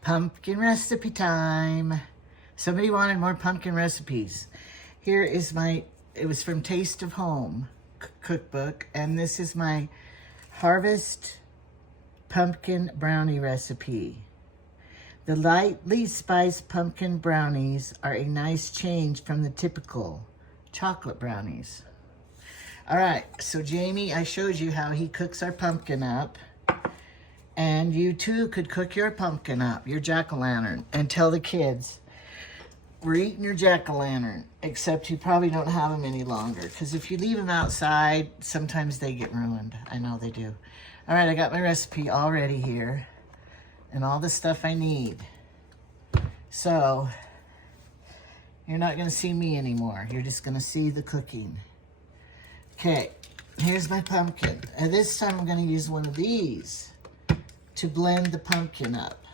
Pumpkin recipe time. Somebody wanted more pumpkin recipes. Here is it was from Taste of Home cookbook, and this is my Harvest pumpkin brownie recipe. The lightly spiced pumpkin brownies are a nice change from the typical chocolate brownies. All right, so Jamie, I showed you how he cooks our pumpkin up. And you too could cook your pumpkin up, your jack-o'-lantern, and tell the kids, we're eating your jack-o'-lantern, except you probably don't have them any longer. Because if you leave them outside, sometimes they get ruined. I know they do. All right, I got my recipe all ready here. And all the stuff I need. So, you're not going to see me anymore. You're just going to see the cooking. Okay, here's my pumpkin. And this time I'm going to use one of these to blend the pumpkin up.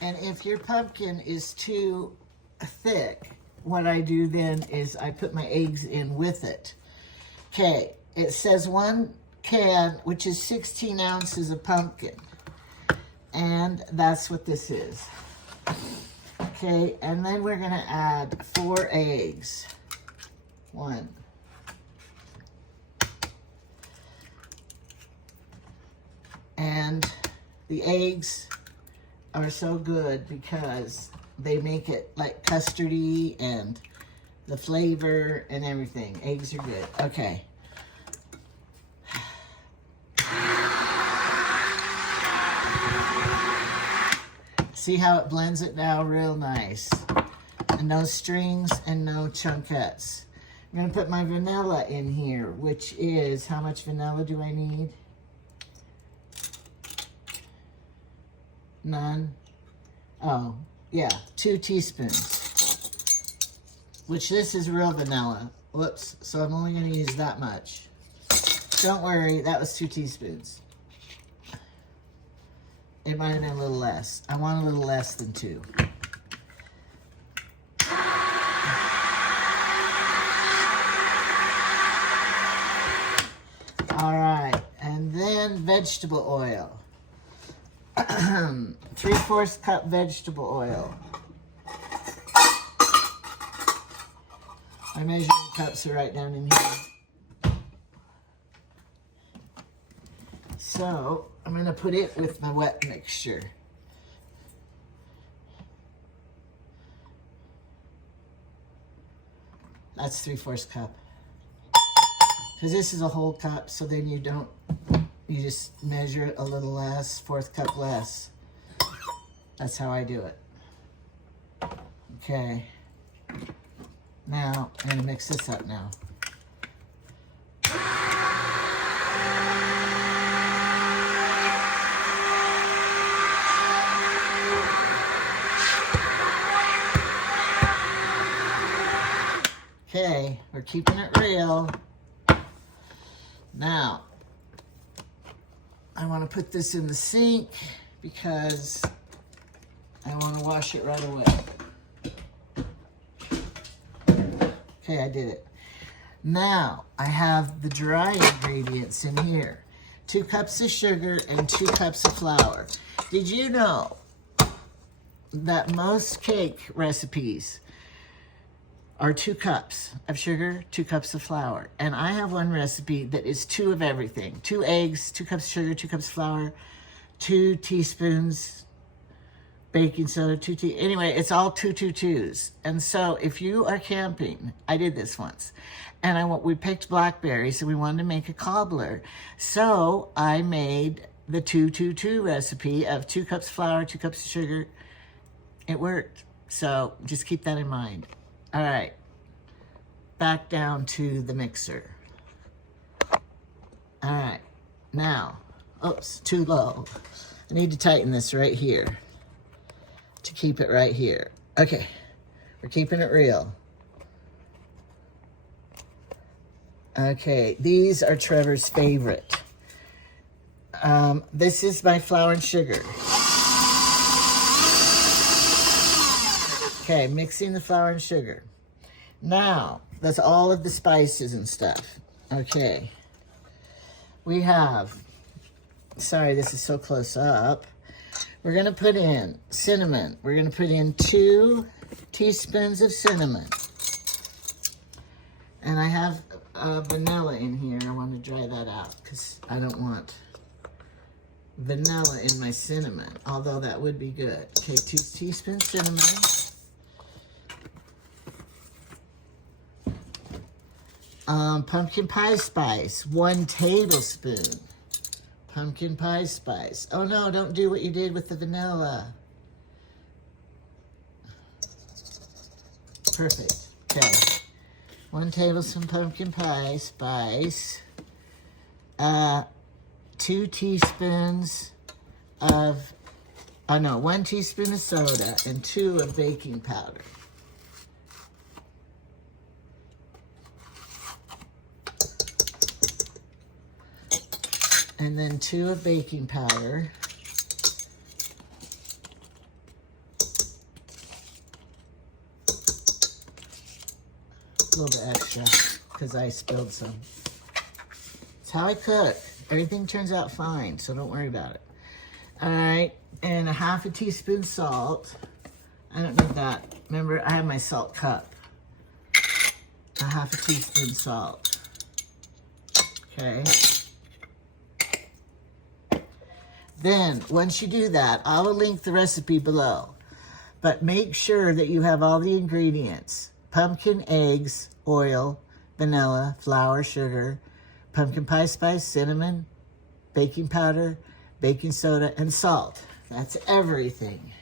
And if your pumpkin is too thick, what I do then is I put my eggs in with it. Okay, it says 1 can, which is 16 ounces of pumpkin. And that's what this is. Okay, and then we're gonna add 4 eggs. 1. And the eggs are so good because they make it like custardy and the flavor and everything. Eggs are good. Okay. See how it blends it now real nice. And no strings and no chunkettes. I'm gonna put my vanilla in here, which is, how much vanilla do I need? None. Oh, yeah, 2 teaspoons. Which this is real vanilla. Whoops, so I'm only gonna use that much. Don't worry, that was 2 teaspoons. It might have been a little less. I want a little less than 2. All right, and then vegetable oil. 3/4 cup vegetable oil. My measuring cups are right down in here. So, I'm going to put it with my wet mixture. That's 3/4 cup. Because this is a whole cup, so then you just measure it a little less, 1/4 cup less. That's how I do it. Okay. Now, I'm going to mix this up now. Okay, we're keeping it real. Now, I want to put this in the sink because I want to wash it right away. Okay, I did it. Now, I have the dry ingredients in here. 2 cups of sugar and 2 cups of flour. Did you know that most cake recipes are 2 cups of sugar, 2 cups of flour? And I have one recipe that is 2 of everything. 2 eggs, 2 cups of sugar, 2 cups of flour, 2 teaspoons baking soda, anyway, it's all 2 2s. And so if you are camping, I did this once, and we picked blackberries, and we wanted to make a cobbler. So I made the 2 2 recipe of 2 cups of flour, 2 cups of sugar. It worked. So just keep that in mind. All right, back down to the mixer. All right, now, oops, too low. I need to tighten this right here to keep it right here. Okay, we're keeping it real. Okay, these are Trevor's favorite. This is my flour and sugar. Okay, mixing the flour and sugar. Now, that's all of the spices and stuff. Okay. We have, sorry, this is so close up. We're gonna put in cinnamon. We're gonna put in 2 teaspoons of cinnamon. And I have vanilla in here. I want to dry that out because I don't want vanilla in my cinnamon, although that would be good. Okay, 2 teaspoons cinnamon. Pumpkin pie spice, 1 tablespoon. Pumpkin pie spice. Oh no, don't do what you did with the vanilla. Perfect. Okay. 1 tablespoon pumpkin pie spice. 2 teaspoons of, 1 teaspoon of soda and 2 of baking powder. And then 2 of baking powder. A little bit extra because I spilled some. It's how I cook. Everything turns out fine, so don't worry about it. All right, and 1/2 teaspoon salt. I don't need that. Remember, I have my salt cup. 1/2 teaspoon salt. Okay. Then, once you do that, I will link the recipe below. But make sure that you have all the ingredients. Pumpkin, eggs, oil, vanilla, flour, sugar, pumpkin pie spice, cinnamon, baking powder, baking soda, and salt. That's everything.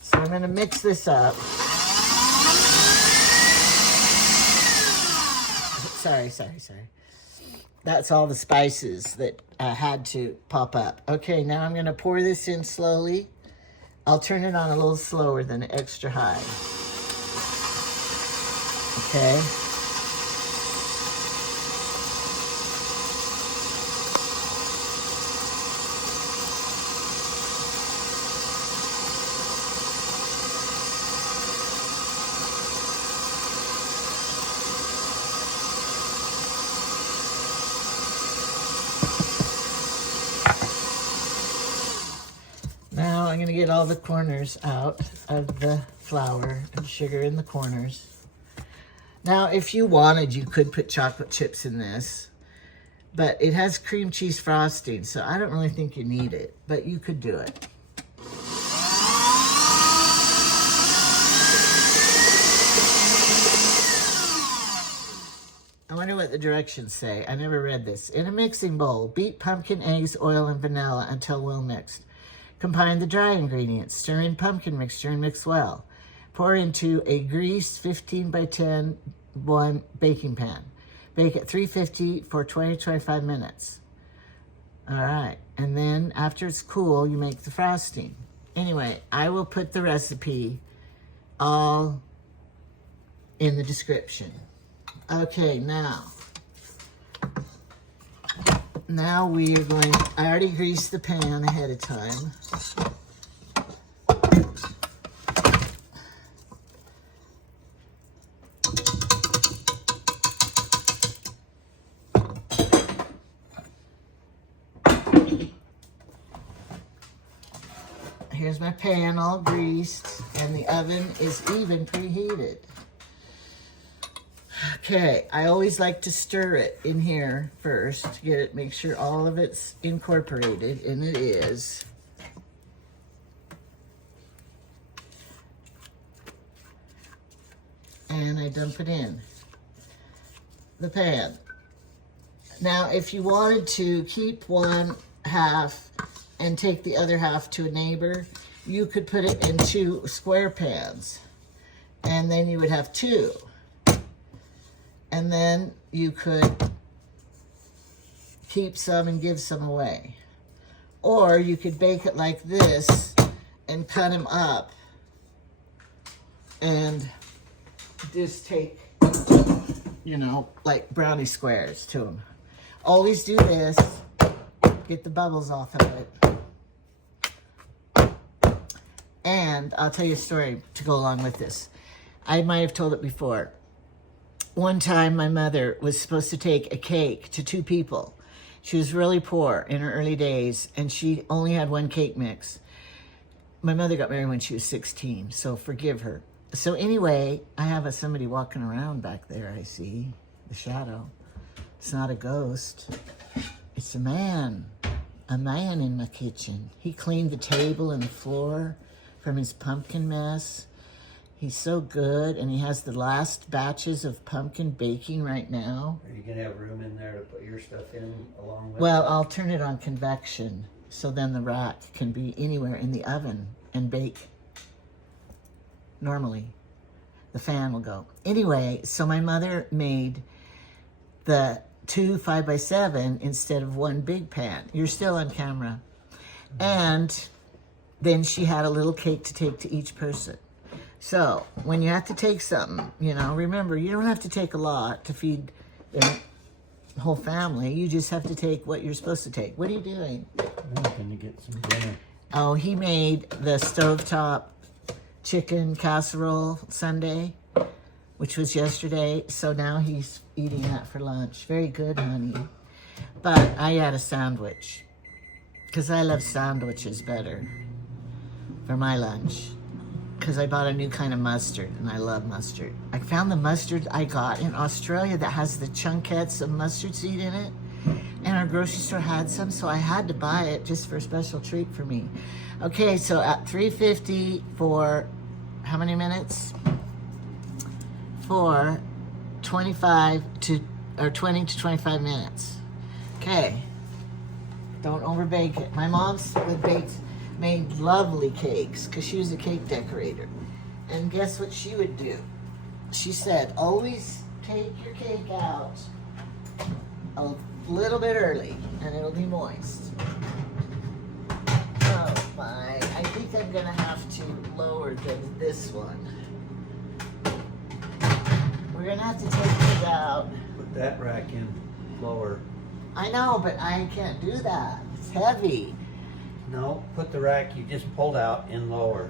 So I'm going to mix this up. Sorry. That's all the spices that I had to pop up. Okay, now I'm going to pour this in slowly. I'll turn it on a little slower than extra high. Okay. Now I'm going to get all the corners out of the flour and sugar in the corners. Now, if you wanted, you could put chocolate chips in this, but it has cream cheese frosting, so I don't really think you need it, but you could do it. I wonder what the directions say. I never read this. In a mixing bowl, beat pumpkin, eggs, oil, and vanilla until well mixed. Combine the dry ingredients. Stir in pumpkin mixture and mix well. Pour into a greased 15 by 10 baking pan. Bake at 350 for 20 to 25 minutes. All right. And then after it's cool, you make the frosting. Anyway, I will put the recipe all in the description. Okay, now we are going, I already greased the pan ahead of time. Here's my pan all greased, and the oven is even preheated. Okay, I always like to stir it in here first to get it, make sure all of it's incorporated, and it is. And I dump it in the pan. Now, if you wanted to keep 1/2 and take the other half to a neighbor, you could put it in 2 square pans, and then you would have 2. And then you could keep some and give some away. Or you could bake it like this and cut them up and just take, you know, like brownie squares to them. Always do this. get the bubbles off of it. And I'll tell you a story to go along with this. I might have told it before. One time my mother was supposed to take a cake to 2 people. She was really poor in her early days, and she only had 1 cake mix. My mother got married when she was 16, so forgive her. So anyway, I have somebody walking around back there, I see, the shadow. It's not a ghost. It's a man in my kitchen. He cleaned the table and the floor from his pumpkin mess. He's so good, and he has the last batches of pumpkin baking right now. Are you gonna have room in there to put your stuff in along with Well, it? I'll turn it on convection, so then the rack can be anywhere in the oven and bake normally. The fan will go. Anyway, so my mother made the 2 5x7 instead of 1 big pan. You're still on camera. And then she had a little cake to take to each person. So when you have to take something, you know, remember, you don't have to take a lot to feed the whole family. You just have to take what you're supposed to take. What are you doing? I'm gonna get some dinner. Oh, he made the stovetop chicken casserole Sunday, which was yesterday. So now he's eating that for lunch. Very good, honey. But I had a sandwich because I love sandwiches better for my lunch. Because I bought a new kind of mustard, and I love mustard. I found the mustard I got in Australia that has the chunkettes of mustard seed in it, and our grocery store had some, so I had to buy it just for a special treat for me. Okay, so at 3:50 for how many minutes? For 20 to 25 minutes. Okay, don't overbake it. My mom's made lovely cakes because she was a cake decorator. And guess what she would do? She said, always take your cake out a little bit early and it'll be moist. Oh my, I think I'm gonna have to lower this one. We're gonna have to take these out. Put that rack in lower. I know, but I can't do that. It's heavy. No, put the rack you just pulled out in lower.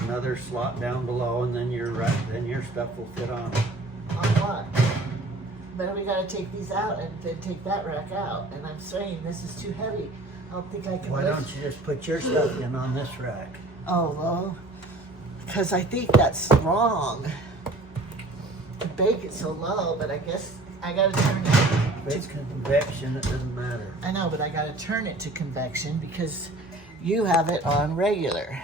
Another slot down below, and then your stuff will fit on. On what? But we gotta take these out and then take that rack out. And I'm saying this is too heavy. I don't think I can Why lift. don't you just put your stuff in on this rack? Oh, well, because I think that's wrong. To bake it so low, but I guess I gotta turn it. If it's convection, it doesn't matter. I know, but I gotta turn it to convection because you have it on regular.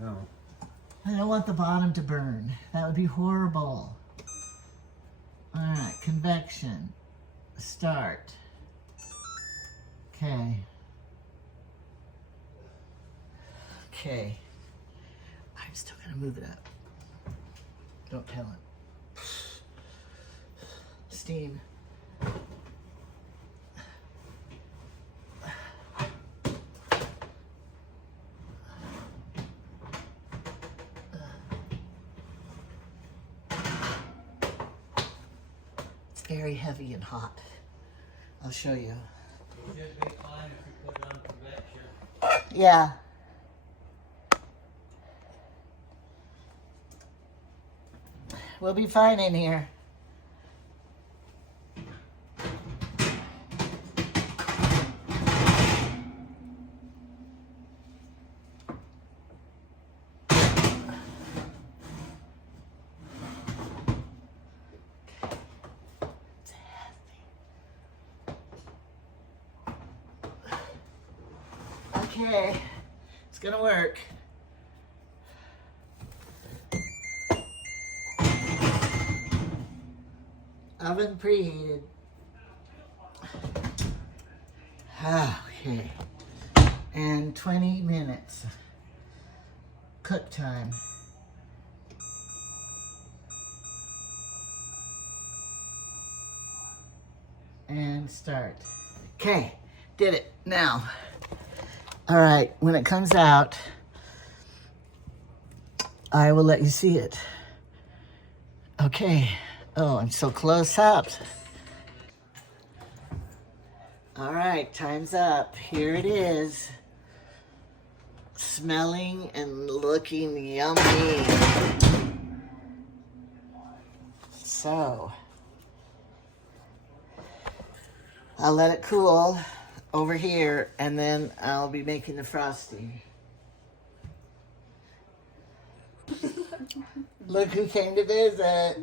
No. I don't want the bottom to burn. That would be horrible. All right, convection. Start. Okay. Okay. I'm still gonna move it up. Don't tell him. Steam. It's very heavy and hot. I'll show you. It should be fine if you put it on convection. Yeah. We'll be fine in here. Okay, it's gonna work. Oven preheated. Okay, and 20 minutes cook time. And start. Okay, did it. Now, all right, when it comes out, I will let you see it. Okay. Oh, I'm so close up. All right, time's up. Here it is. Smelling and looking yummy. So, I'll let it cool over here, and then I'll be making the frosting. Look who came to visit.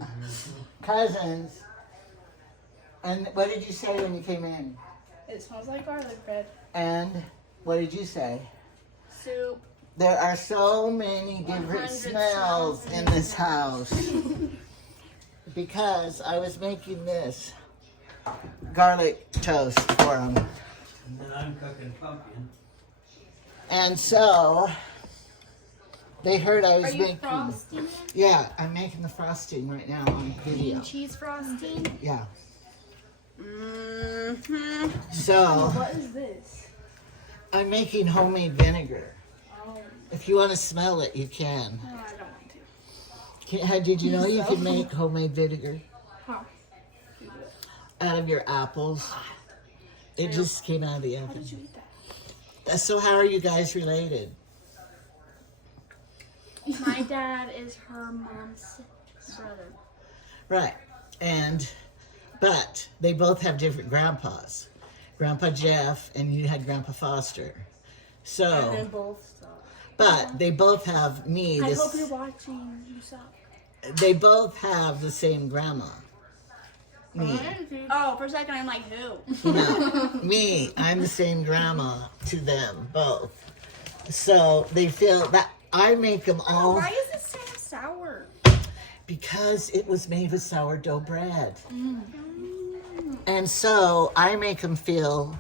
Cousins. And what did you say when you came in? It smells like garlic bread. And what did you say? Soup. There are so many different 100 smells in this house. Because I was making this garlic toast for them. And then I'm cooking pumpkin. And so they heard I was Are you making. frosting it? Yeah, I'm making the frosting right now on video. Cheese frosting? Yeah. Mm-hmm. So What is this? I'm making homemade vinegar. Oh, If you want to smell it, you can. no, I don't want to. Did you know you can make homemade vinegar How? out of your apples? It just came out of the How did oven. you eat that? So how are you guys related? My dad is her mom's brother. Right. But they both have different grandpas. Grandpa Jeff and you had Grandpa Foster. And So, then both suck. but they both have me. I hope you're watching. You suck. They both have the same grandma. Me. Oh, for a second I'm like, who? No, me. I'm the same grandma to them both. So they feel that I make them all Why is this so sour? because it was made with sourdough bread. And so I make them feel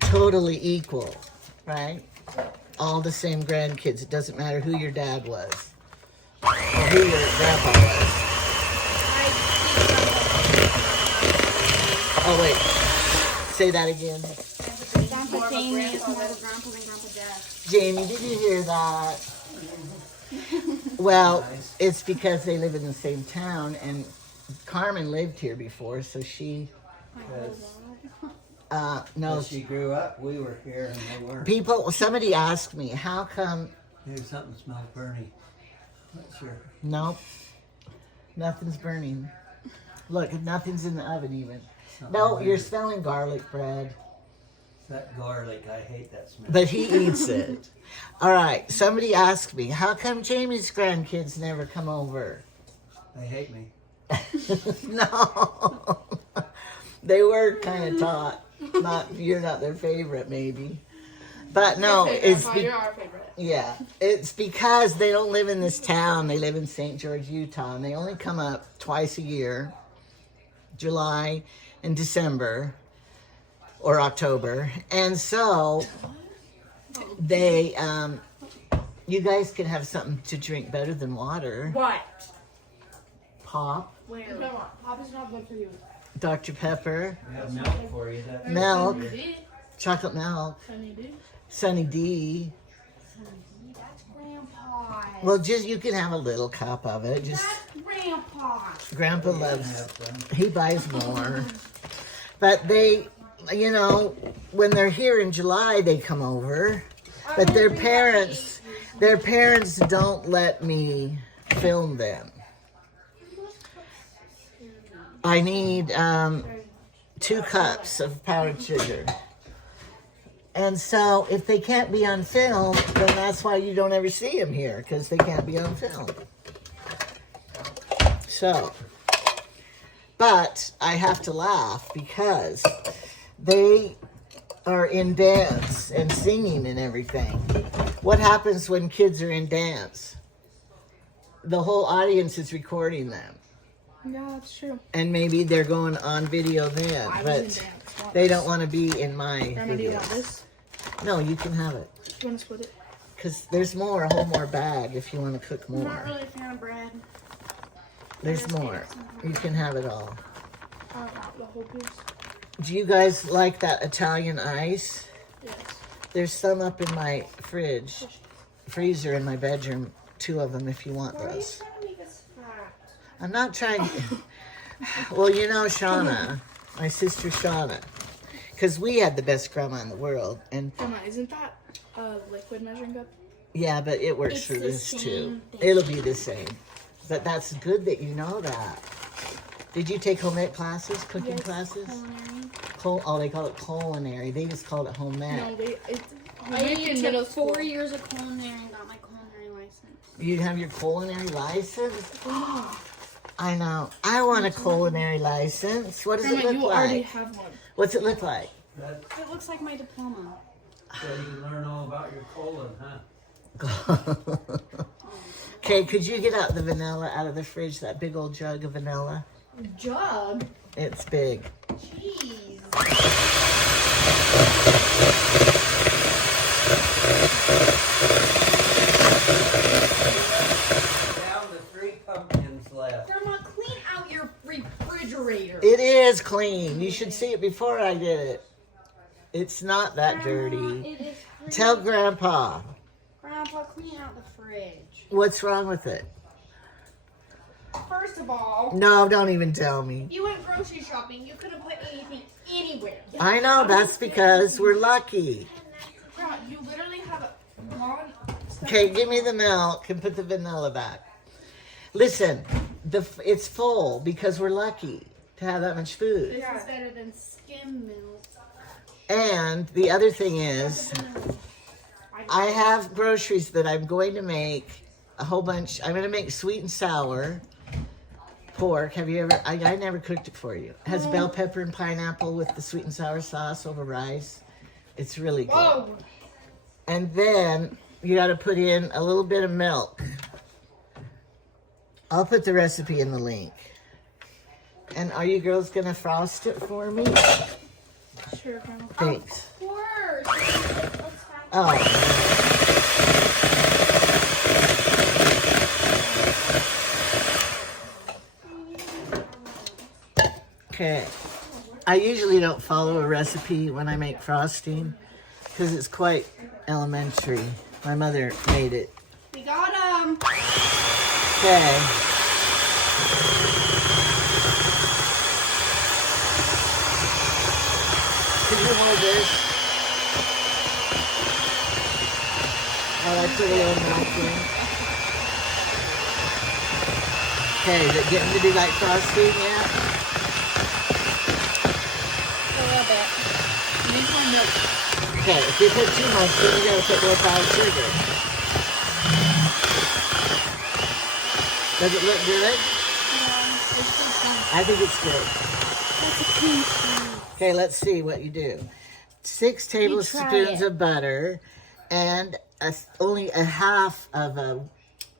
totally equal, right? All the same grandkids. It doesn't matter who your dad was or who your grandpa was. Oh, wait. Say that again. Grandpa Jamie is more the grandpa than Grandpa Jeff. Jamie, did you hear that? Well, it's because they live in the same town, and Carmen lived here before, so she When knows. she grew up, we were here and they weren't. Somebody asked me, how come? Maybe something smells burny. Not sure. Nope, nothing's burning. Look, nothing's in the oven even. Something No, weird. you're smelling garlic bread. That garlic, I hate that smell. But he eats it. All right, somebody asked me, how come Jamie's grandkids never come over? They hate me. No. They were kind of taught. You're not their favorite, maybe. But no, You're our favorite. yeah, it's because they don't live in this town. They live in St. George, Utah, and they only come up twice a year, July and December or October. And so they, you guys can have something to drink better than water. What? Pop, Where? Pop is not good for you. Dr. Pepper, We have milk for you. That milk, You did. chocolate milk, Sonny did. Sunny D. That's Grandpa. Well, just you can have a little cup of it. Just That's Grandpa. Grandpa we can loves. have some. He buys more. But they, you know, when they're here in July, they come over. But their parents don't let me film them. I need 2 cups of powdered sugar. And so if they can't be on film, then that's why you don't ever see them here, because they can't be on film. So, but I have to laugh because they are in dance and singing and everything. What happens when kids are in dance? The whole audience is recording them. Yeah, that's true. And maybe they're going on video then, I was in but dance once. they don't want to be in my Grandma, do you want videos. this? No, you can have it. You want to split it? Because there's more, a whole more bag if you want to cook I'm not more. really a fan of bread. There's more. You can have it all. I don't want the whole piece. Do you guys like that Italian ice? Yes. There's some up in my freezer in my bedroom. 2 of them if you want Why are you those. trying to make us fat? I'm not trying to... Well, you know Shauna, my sister Shauna. Because we had the best grandma in the world. And Grandma, isn't that a liquid measuring cup? yeah, but it works It's for the this too. same thing. It'll be the same. But that's good that you know that. Did you take home ec classes, cooking classes? Oh, they call it culinary. They just called it home ec. No, I in middle took school. 4 years of culinary and got my culinary license. You have your culinary license? I know. I want a culinary license. What does Grandma, it you look already like? have one. What's it look like? That's It looks like my diploma. so you can learn all about your colon, huh? Okay, could you get out the vanilla out of the fridge, that big old jug of vanilla? Jug? It's big. Jeez. Down to 3 pumpkins left. Grandma, clean out your refrigerator. It is clean. You should see it before I did it. It's not that dirty. It is free. Tell Grandpa. Grandpa, clean out the fridge. What's wrong with it? First of all, No, don't even tell me. you went grocery shopping. You couldn't put anything anywhere. I know, that's because we're lucky. Grandma, you literally have a lawn. Okay, give me the milk and put the vanilla back. Listen, it's full because we're lucky to have that much food. This is better than skim milk. And the other thing is, I have groceries that I'm going to make a whole bunch. I'm going to make sweet and sour pork. Have you ever? I never cooked it for you. It has bell pepper and pineapple with the sweet and sour sauce over rice. It's really good. Whoa. And then you got to put in a little bit of milk. I'll put the recipe in the link. And are you girls going to frost it for me? Sure, Grandma. Thanks. Of course. Let's have Oh. Okay. I usually don't follow a recipe when I make frosting because it's quite elementary. My mother made it. We got 'em. Okay. Could you hold this? While I put it in vacuum. Okay, is it getting to be like frosting yet? A little bit. You need more milk. Okay, if you put too much, then you gotta put more powdered sugar. Does it look good? I think it's good. Okay, let's see what you do. 6 tablespoons of butter and only a half of a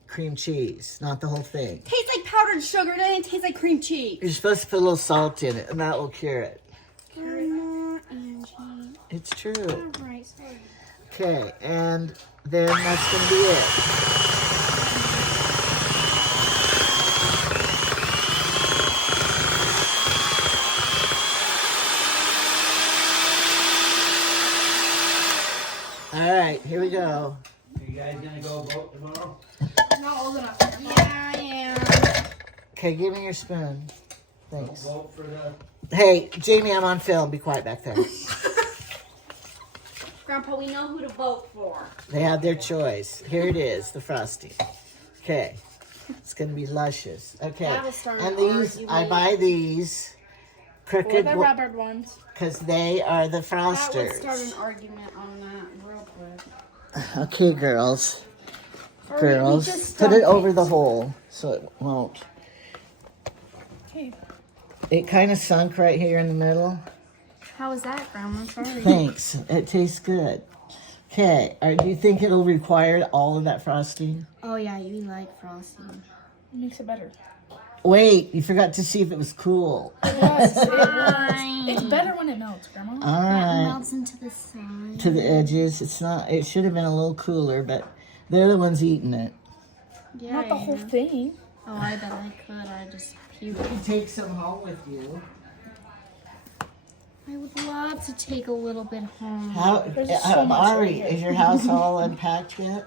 cream cheese, not the whole thing. Tastes like powdered sugar. It doesn't taste like cream cheese. You're supposed to put a little salt in it, and that will cure it. Grandma, Angie. It's true. All right, sorry. Okay, and then that's going to be it. All right, here we go. You guys gonna go vote tomorrow? Not old enough. Grandma. Yeah, I am. Okay, give me your spoon. Thanks. Vote for the. Hey, Jamie, I'm on film. Be quiet back there. Grandpa, we know who to vote for. They had their choice. Here it is, the frosting. Okay, it's gonna be luscious. Okay, That'll start and an these I argument. buy these Or crooked the rubbered ones. because they are the That would start an frosters. argument on that real quick. Okay, girls, Or we girls, just put it dump over the hole so it won't. Okay. It kind of sunk right here in the middle. How is that, Grandma? Sorry. Thanks. It tastes good. Okay, do you think it'll require all of that frosting? Oh yeah, you like frosting. It makes it better. Wait, you forgot to see if it was cool. Yes, it was. Fine. It's better when it melts, Grandma. All That right, melts into the side. to the edges. It's not. It should have been a little cooler, but they're the ones eating it. Yeah, Not the whole thing. Oh, I bet I could. I just You puked. can take some home with you. I would love to take a little bit home. How, There's so much right Ari, here. is your house all unpacked yet?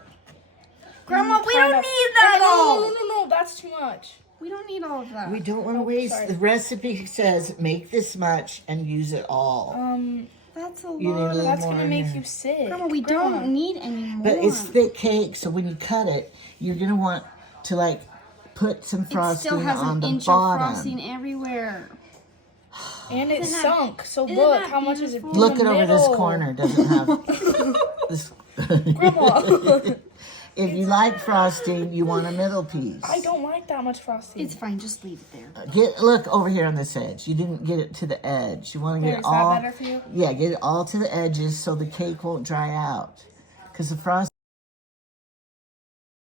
Grandma, we Kind don't of. need that No, all. no, no, no, that's too much. We don't need all of that. We don't want to waste. sorry. The recipe says make this much and use it all. That's a You need a lot. little That's more gonna in make there. you sick. Grandma, we don't need any more. But it's thick cake, so when you cut it, you're gonna want to like put some It frosting still has on an the inch of bottom. frosting everywhere. And it Isn't that- sunk. So isn't look, that how much is it? beautiful? in Look the it over this middle? corner. Doesn't have this. Grandma, If you like frosting, you want a middle piece. I don't like that much frosting. It's fine. Just leave it there. Look over here on this edge. You didn't get it to the edge. You want to get There, it is that all. better for you? Yeah, get it all to the edges so the cake won't dry out. Because the frosting